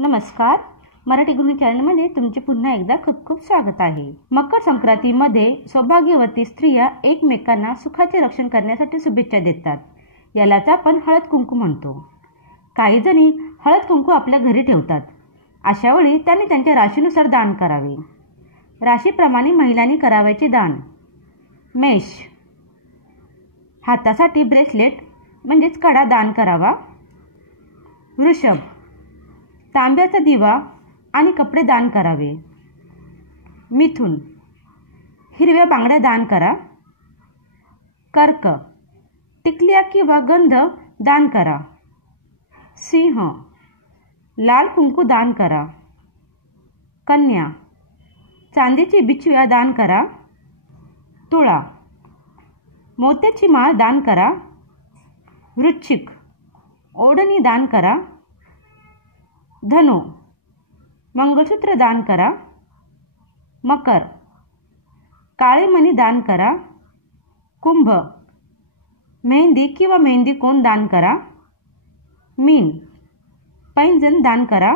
नमस्कार. मराठी गृहिणी चॅनलमध्ये तुमचे पुन्हा एकदा खूप खूप स्वागत आहे. मकर संक्रांतीमध्ये सौभाग्यवती स्त्रिया एकमेकांना सुखाचे रक्षण करण्यासाठी शुभेच्छा देतात. यालाच आपण हळद कुंकू म्हणतो. काही जणी हळद कुंकू आपल्या घरी ठेवतात. अशा वेळी त्यांनी त्यांच्या राशीनुसार दान करावे. राशीप्रमाणे महिलांनी करावयाचे दान: मेष, हातासाठी ब्रेसलेट म्हणजेच कडा दान करावा. वृषभ, तांब्याचा दिवा आणि कपडे दान करावे. मिथुन, हिरव्या बांगड्या दान करा. कर्क, टिकल्या किंवा गंध दान करा. सिंह, लाल कुंकू दान करा. कन्या, चांदीची बिछव्या दान करा. तुळा, मोत्याची माळ दान करा. वृश्चिक, ओढणी दान करा. धनु, मंगळसूत्र दान करा. मकर, काळे मणी दान करा. कुंभ, मेहंदी किंवा मेहंदी कोण दान करा. मीन, पैंजण दान करा.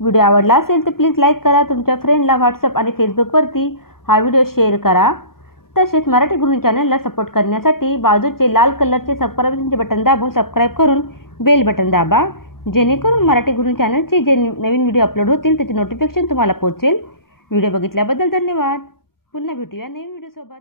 व्हिडिओ आवडला असेल तर प्लीज लाईक करा. तुमच्या फ्रेंडला व्हॉट्सअप आणि फेसबुकवरती हा व्हिडिओ शेअर करा. तसेच मराठी गृहिणी चॅनलला सपोर्ट करण्यासाठी बाजूचे लाल कलरचे सबस्क्राईबचे बटन दाबून सबस्क्राईब करून बेल बटन दाबा, जेणेकरून मराठी गृहिणी चॅनलचे जे नवीन व्हिडिओ अपलोड होतील त्याचे नोटिफिकेशन तुम्हाला पोहोचेल. व्हिडिओ बघितल्याबद्दल धन्यवाद. पुन्हा भेटूया नवीन व्हिडिओसोबत.